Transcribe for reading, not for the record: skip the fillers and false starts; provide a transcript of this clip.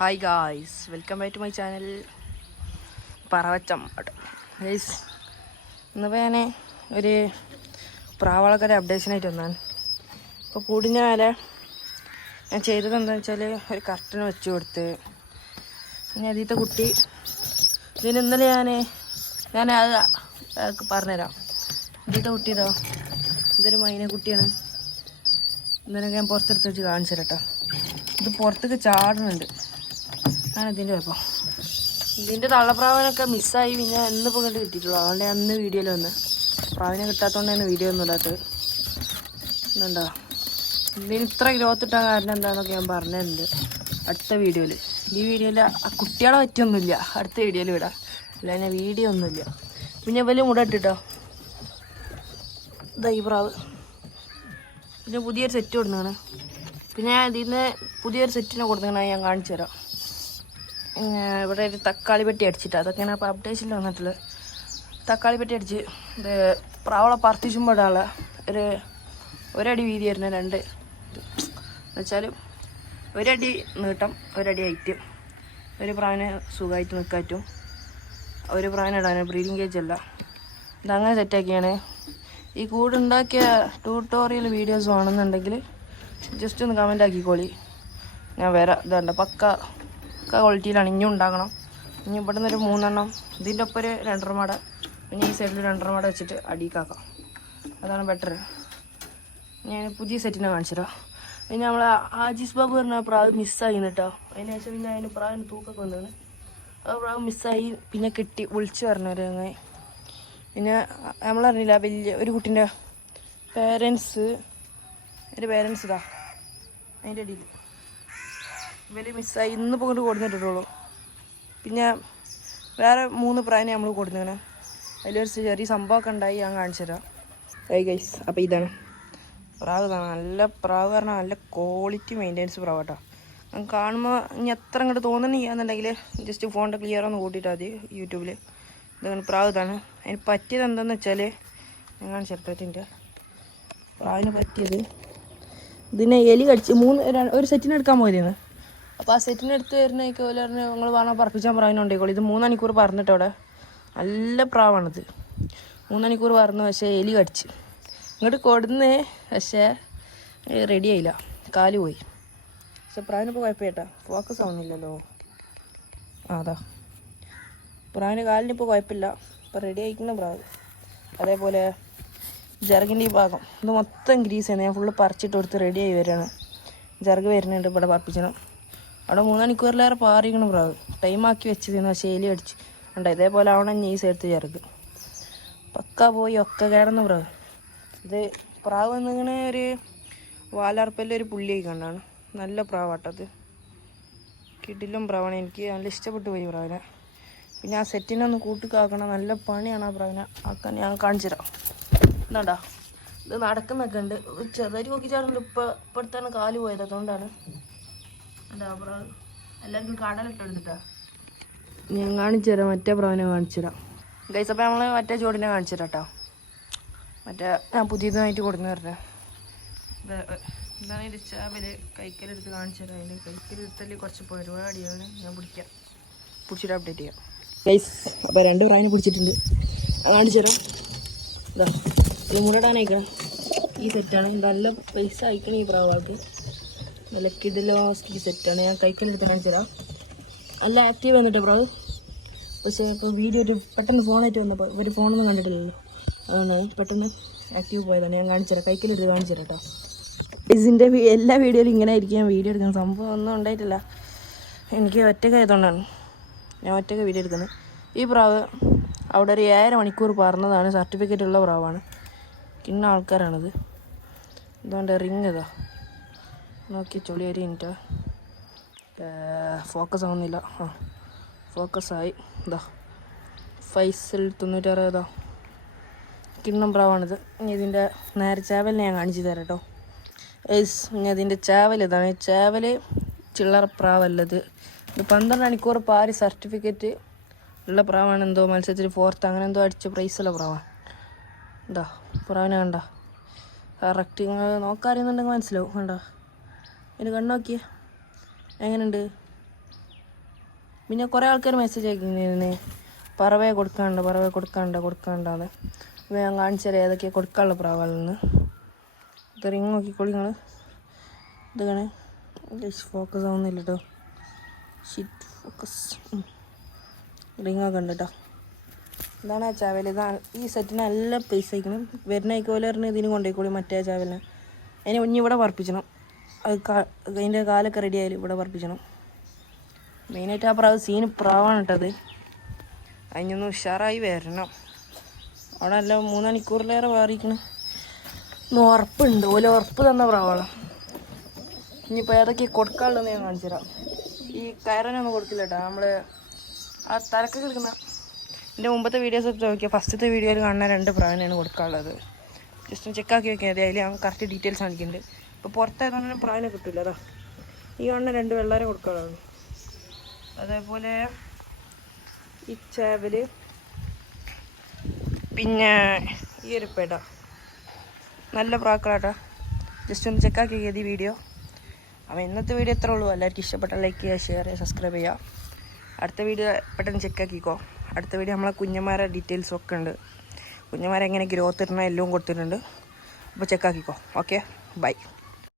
Hi guys, welcome back to my channel പറവച്ചം guys. ഇന്നിപ്പോൾ ഞാൻ ഒരു പ്രാവളക്കര അപ്ഡേഷനായിട്ട് വന്നാണ്. ഇപ്പോൾ കൂടിൻ്റെ മേലെ ഞാൻ ചെയ്തത് എന്താണെന്ന് വെച്ചാൽ ഒരു കർട്ടൻ വെച്ച് കൊടുത്ത്. പിന്നെ ആദ്യത്തെ കുട്ടി ഇതിന് ഇന്നലെ ഞാൻ അത് പറഞ്ഞുതരാം. ആദ്യത്തെ കുട്ടി ഇതോ, ഇതൊരു മൈന കുട്ടിയാണ്. ഇന്നലെ ഞാൻ പുറത്തെടുത്ത് വെച്ച് കാണിച്ചു തരാം കേട്ടോ. ഇത് പുറത്തേക്ക് ചാടുന്നുണ്ട്, ആണ് ഇതിൻ്റെ കുഴപ്പം. ഇതിൻ്റെ തള്ളപ്രാവനൊക്കെ മിസ്സായി, പിന്നെ ഇന്നിപ്പോൾ കണ്ട് കിട്ടിയിട്ടുള്ളൂ. അതുകൊണ്ട് അന്ന് വീഡിയോയിൽ വന്ന് പ്രാവിനെ കിട്ടാത്തതുകൊണ്ടാണ് വീഡിയോ ഒന്നും ഇല്ലാത്തത്. എന്നുണ്ടോ ഇതിന് ഇത്ര ഗ്രോത്ത് ഇട്ടാൻ കാരണം എന്താണെന്നൊക്കെ ഞാൻ പറഞ്ഞിട്ടുണ്ട് അടുത്ത വീഡിയോയിൽ. ഈ വീഡിയോയിൽ ആ കുട്ടികളെ പറ്റിയൊന്നുമില്ല, അടുത്ത വീഡിയോയിൽ വിടാം. അല്ല ഞാൻ വീഡിയോ ഒന്നുമില്ല. പിന്നെ വലിയ മുട ഇട്ടിട്ടോ ഇതാ ഈ പ്രാവ്. പിന്നെ പുതിയൊരു സെറ്റ് കൊടുക്കുന്നതാണ്. പിന്നെ ഞാൻ ഇതിന് പുതിയൊരു സെറ്റിനെ കൊടുക്കുന്നതാണ്, ഞാൻ കാണിച്ചു തരാം. ഇവിടെ ഒരു തക്കാളി പെട്ടി അടിച്ചിട്ട്, അതൊക്കെയാണ് അപ്പോൾ അപ്ഡേഷനിൽ വന്നിട്ടുള്ളത്. തക്കാളി പെട്ടി അടിച്ച് ഇത് പ്രാവളെ പറത്തിച്ചുമ്പോൾ ഇടാനുള്ള ഒരടി വീതി വരുന്ന രണ്ട് എന്നുവെച്ചാൽ ഒരടി നീട്ടം, ഒരടി ഹൈറ്റ്. ഒരു പ്രാവിനെ സുഖമായിട്ട് നിൽക്കാൻ പറ്റും. ഒരു പ്രാവിനെ ഇടാൻ ബ്രീഡിങ് കേജ് അല്ല. ഇതങ്ങനെ സെറ്റാക്കിയാണ്. ഈ കൂടുണ്ടാക്കിയ ട്യൂട്ടോറിയൽ വീഡിയോസ് വേണമെന്നുണ്ടെങ്കിൽ ജസ്റ്റ് ഒന്ന് കമൻ്റ് ആക്കിക്കോളി, ഞാൻ വരാം. ഇതുണ്ട് പക്ക ക്വാളിറ്റിയിലാണ്. ഇനിയും ഉണ്ടാക്കണം. ഇനി ഇവിടെ നിന്നൊരു 3 എണ്ണം, ഇതിൻ്റെ ഒപ്പം ഒരു 2.5 മട, പിന്നെ ഈ സൈഡിൽ 2.5 മട വെച്ചിട്ട് അടിക്കാക്കാം. അതാണ് ബെറ്റർ. ഞാൻ പുതിയ സെറ്റിനെ കാണിച്ചു തരാം. പിന്നെ നമ്മൾ ആജിസ് ബാബു പറഞ്ഞ പ്രാവ് മിസ്സായി കേട്ടോ. അതിന് ശേഷം പിന്നെ അതിന് പ്രാവിന് തൂക്കൊക്കെ വന്നതാണ്. ആ പ്രാവ് മിസ്സായി, പിന്നെ കിട്ടി വിളിച്ച് പറഞ്ഞവർ അങ്ങനെ. പിന്നെ നമ്മളറിഞ്ഞില്ല വലിയ ഒരു കുട്ടീൻ്റെ പേരൻസ് ഇതാ അതിൻ്റെ അടിയിൽ വലിയ മിസ്സായി. ഇന്നിപ്പോൾ കൊണ്ട് കൊടുത്തിട്ടുള്ളൂ. പിന്നെ വേറെ 3 പ്രാവിനെ നമ്മൾ കൊടുത്തേനെ. അതിലൊരു ചെറിയ സംഭവമൊക്കെ ഉണ്ടായി, ഞാൻ കാണിച്ചു തരാം. ഗൈസ്, അപ്പോൾ ഇതാണ് പ്രാവ്. ഇതാണ് നല്ല പ്രാവ് പറഞ്ഞാൽ നല്ല ക്വാളിറ്റി മെയിൻ്റെനൻസ് പ്രാവ് കേട്ടോ. നമുക്ക് കാണുമ്പോൾ ഇനി എത്ര ഇങ്ങോട്ട് തോന്നുന്നില്ലാന്നുണ്ടെങ്കിൽ ജസ്റ്റ് ഫോണിൻ്റെ ക്ലിയർ ഒന്ന് കൂട്ടിയിട്ടാൽ മതി യൂട്യൂബിൽ. ഇതാണ് പ്രാവ്. ഇതാണ് അതിന് പറ്റിയത് എന്താണെന്ന് വെച്ചാൽ ഞാൻ ചെറുപ്പത്തിൻ്റെ പ്രാവിന് പറ്റിയത് ഇതിനെ എലി കടിച്ച് ഒരു സെറ്റിന് എടുക്കാൻ പോയതാണ്. അപ്പോൾ ആ സെറ്റിനെടുത്ത് വരുന്നേക്ക് പോലെ പറഞ്ഞ് നിങ്ങൾ പറഞ്ഞാൽ പറപ്പിച്ചാൽ പ്രാവിനുണ്ടേക്കോളൂ. ഇത് 3 മണിക്കൂർ പറന്നിട്ട് അവിടെ നല്ല പ്രാവാണിത്. 3 മണിക്കൂർ പറന്ന്, പക്ഷേ എലി കടിച്ച് ഇങ്ങോട്ട് കൊടുന്ന്, പക്ഷേ റെഡി ആയില്ല, കാല് പോയി. പക്ഷെ പ്രാവിനിപ്പോൾ കുഴപ്പമില്ല, ഫോക്കസ് ആവുന്നില്ലല്ലോ. അതാ പ്രാവിന് കാലിനിപ്പോൾ കുഴപ്പമില്ല, ഇപ്പോൾ റെഡി ആയിക്കുന്ന പ്രാവ്. അതേപോലെ ജർഗിൻ്റെ ഈ ഭാഗം ഇത് മൊത്തം ഗ്രീസാണ്. ഞാൻ ഫുള്ള് പറിച്ചിട്ട് കൊടുത്ത് റെഡിയായി വരികയാണ്. ജർഗ് വരുന്നുണ്ട്, ഇവിടെ പറപ്പിച്ചണം. അവിടെ 3 മണിക്കൂറിലേറെ പാറിക്കണം പ്രാവ്. ടൈമാക്കി വെച്ചതിന്, പക്ഷേ എലി അടിച്ച് ഉണ്ട്. ഇതേപോലെ ആവണം ഈ സൈഡത്ത് ജർഗ്. പക്ക പോയി ഒക്കെ കിടന്ന പ്രാവ്. ഇത് പ്രാവ് എന്നിങ്ങനെ ഒരു വാലാർപ്പല്ല ഒരു പുള്ളിയായി കണ്ടാണ്. നല്ല പ്രാവാട്ടത്, കിടിലും പ്രാവാണ്. എനിക്ക് നല്ല ഇഷ്ടപ്പെട്ടു പോയി പ്രാവിനെ. പിന്നെ ആ സെറ്റിനെ ഒന്ന് കൂട്ടിക്കാക്കണം, നല്ല പണിയാണ് ആ പ്രാവിനെ ആക്കാൻ. ഞാൻ കാണിച്ചു തരാം. എന്താണ്ടാ ഇത് നടക്കുന്നൊക്കെ ഉണ്ട്. ചെറുതായിട്ട് നോക്കിച്ചാറുണ്ട്. ഇപ്പോഴത്താണ് കാല് പോയത്, അതുകൊണ്ടാണ്. എന്താ പ്രാവ് എല്ലാവർക്കും കടലിട്ട് എടുത്തിട്ടാ. ഞാൻ കാണിച്ചു തരാം, മറ്റേ പ്രാവിനെ കാണിച്ചു തരാം ഗൈസ്. അപ്പോൾ നമ്മൾ മറ്റേ ജോഡിനെ കാണിച്ചു തരാം കേട്ടോ. മറ്റേ ഞാൻ പുതിയതായിട്ട് കൊടുക്കുന്ന പറഞ്ഞ എന്താണ് ഇതിൻ്റെ ചാവല് കൈക്കലെടുത്ത് കാണിച്ചു തരാം. അതിൻ്റെ കൈക്കലെടുത്തല് കുറച്ച് പരിപാടിയാണ്. ഞാൻ പിടിച്ചിട്ട് അപ്ഡേറ്റ് ചെയ്യാം ഗൈസ്. അപ്പോൾ 2 പ്രാവിനെ പിടിച്ചിട്ടുണ്ട്, കാണിച്ചു തരാം. ഇതാ ഇത് മുരടാനയക്കണം. ഈ സെറ്റാണ്, നല്ല പൈസ അയക്കണം ഈ പ്രാവാൾക്ക്. നല്ല കിടിലോസ്കി സെറ്റാണ്. ഞാൻ കൈക്കലെടുത്ത് കാണിച്ചു തരാം. നല്ല ആക്റ്റീവ് വന്നിട്ട് പ്രാവ്. പക്ഷേ ഇപ്പോൾ വീഡിയോ പെട്ടെന്ന് ഫോണായിട്ട് വന്നപ്പോൾ ഇവർ ഫോണൊന്നും കണ്ടിട്ടില്ലല്ലോ, അതാണ് പെട്ടെന്ന് ആക്റ്റീവ് പോയതാണ്. ഞാൻ കാണിച്ചു തരാം, കൈക്കലെടുത്ത് കാണിച്ചു തരാം കേട്ടോ. ഇതിൻ്റെ എല്ലാ വീഡിയോയിലും ഇങ്ങനെ ആയിരിക്കും ഞാൻ വീഡിയോ എടുക്കുന്നത്. സംഭവം ഒന്നും ഉണ്ടായിട്ടില്ല, എനിക്ക് ഒറ്റയ്ക്കായതുകൊണ്ടാണ് ഞാൻ ഒറ്റയ്ക്ക് വീഡിയോ എടുക്കുന്നത്. ഈ പ്രാവ് അവിടെ ഒരു 7 മണിക്കൂർ പറന്നതാണ്. സർട്ടിഫിക്കറ്റ് ഉള്ള പ്രാവാണ്. ഇന്ന ആൾക്കാരാണിത്. ഇതുകൊണ്ട് റിങ് ഇതാ നോക്കി ചൊളി ഒരു മിനിറ്റ്. ഫോക്കസ് ആവുന്നില്ല. ഫോക്കസായി. ഇതാ ഫൈസൽ 96 ഇതാ കിണ്ണം പ്രാവാണിത്. ഇനി ഇതിൻ്റെ നേരെ ചാവലിനെ ഞാൻ കാണിച്ചു തരാം കേട്ടോ. ഇനി അതിൻ്റെ ചാവൽ ഇതാണ്. ചാവൽ ചില്ലറ പ്രാവല്ലത്. ഇത് 12 മണിക്കൂർ പാരി സർട്ടിഫിക്കറ്റ് ഉള്ള പ്രാവാണ്. എന്തോ മത്സരത്തിൽ 4th അങ്ങനെ എന്തോ അടിച്ച പ്രൈസുള്ള പ്രാവാണ്. എന്താ പ്രാവിനെ കണ്ട കറക്റ്റ് നിങ്ങൾ നോക്കാൻ അറിയുന്നുണ്ടെങ്കിൽ മനസ്സിലാവും. കണ്ട അതിന് കണ്ണു നോക്കിയേ എങ്ങനെയുണ്ട്. പിന്നെ കുറേ ആൾക്കാർ മെസ്സേജ് അയക്കുന്നതിന് പറവയെ കൊടുക്കാണ്ടാന്ന്. അപ്പോൾ ഞാൻ കാണിച്ചു തരാം ഏതൊക്കെയാണ് കൊടുക്കാനുള്ള പ്രാവുകളെന്ന്. ഇത് റിങ് നോക്കിക്കോളി നിങ്ങൾ. ഇത് കാണേ ഫോക്കസ് ആവുന്നില്ല കേട്ടോ. Shit focus. റിങ്ങൊക്കെ ഉണ്ട് കേട്ടോ. ഇതാണ് ആ ചാവൽ. ഇതാണ് ഈ സെറ്റിന് നല്ല പൈസ അയക്കണം. വരുന്ന പോലെ ഇതിന് കൊണ്ടുപോയിക്കോളി മറ്റേ ചാവലിനെ. അതിനെ ഇനി ഇവിടെ പറപ്പിച്ചണം. അതിൻ്റെ കാലൊക്കെ റെഡി ആയാലും ഇവിടെ പറപ്പിച്ചണം. മെയിനായിട്ട് ആ പ്രാവ് സീന് പ്രാവാണ് കേട്ടത്. അതിനൊന്ന് ഉഷാറായി വരണം. അവിടെ നല്ല 3 മണിക്കൂറിലേറെ മാറിയിരിക്കണം. ഉറപ്പുണ്ട്. ഉറപ്പ് തന്ന പ്രാവാണ്. ഇനിയിപ്പോൾ ഏതൊക്കെ കൊടുക്കാനുള്ളതെന്ന് ഞാൻ കാണിച്ചു തരാം. ഈ കയറനൊന്നും കൊടുക്കില്ല കേട്ടോ. നമ്മൾ ആ തലക്കൊക്കെ എടുക്കുന്ന എൻ്റെ മുമ്പത്തെ വീഡിയോസൊക്കെ നോക്കിയാൽ ഫസ്റ്റത്തെ വീഡിയോയിൽ കാണുന്ന 2 പ്രാവിനെയാണ് കൊടുക്കാനുള്ളത്. ജസ്റ്റ് ഒന്ന് ചെക്കാക്കി നോക്കിയാൽ മതി. അതിൽ ഞാൻ കറക്റ്റ് ഡീറ്റെയിൽസ് കാണിക്കുന്നുണ്ട്. ഇപ്പോൾ പുറത്തായതുകൊണ്ട് പ്രാവിനെ കിട്ടില്ല. അതാ ഈ കാണുന്ന 2 വെള്ളാരെ കൊടുക്കാനുള്ളത്. അതേപോലെ ഈ ചേവല്, പിന്നെ ഈ ഒരു പെട നല്ല പ്രാക്കളാട്ടോ. ജസ്റ്റ് ഒന്ന് ചെക്കാക്കി നോക്കിയത് ഈ വീഡിയോ. അപ്പോൾ ഇന്നത്തെ വീഡിയോ എത്ര ഉള്ളൂ. എല്ലാവർക്കും ഇഷ്ടപ്പെട്ടാൽ ലൈക്ക് ചെയ്യുക, ഷെയർ ചെയ്യുക, സബ്സ്ക്രൈബ് ചെയ്യുക. അടുത്ത വീഡിയോ പെട്ടെന്ന് ചെക്കാക്കിക്കോ. അടുത്ത വീഡിയോ നമ്മളെ കുഞ്ഞന്മാരെ ഡീറ്റെയിൽസും ഒക്കെ ഉണ്ട്. കുഞ്ഞന്മാരെ എങ്ങനെ ഗ്രോത്ത് ഇടണം എല്ലാം കൊടുത്തിട്ടുണ്ട്. അപ്പോൾ ചെക്കാക്കിക്കോ. Okay, by.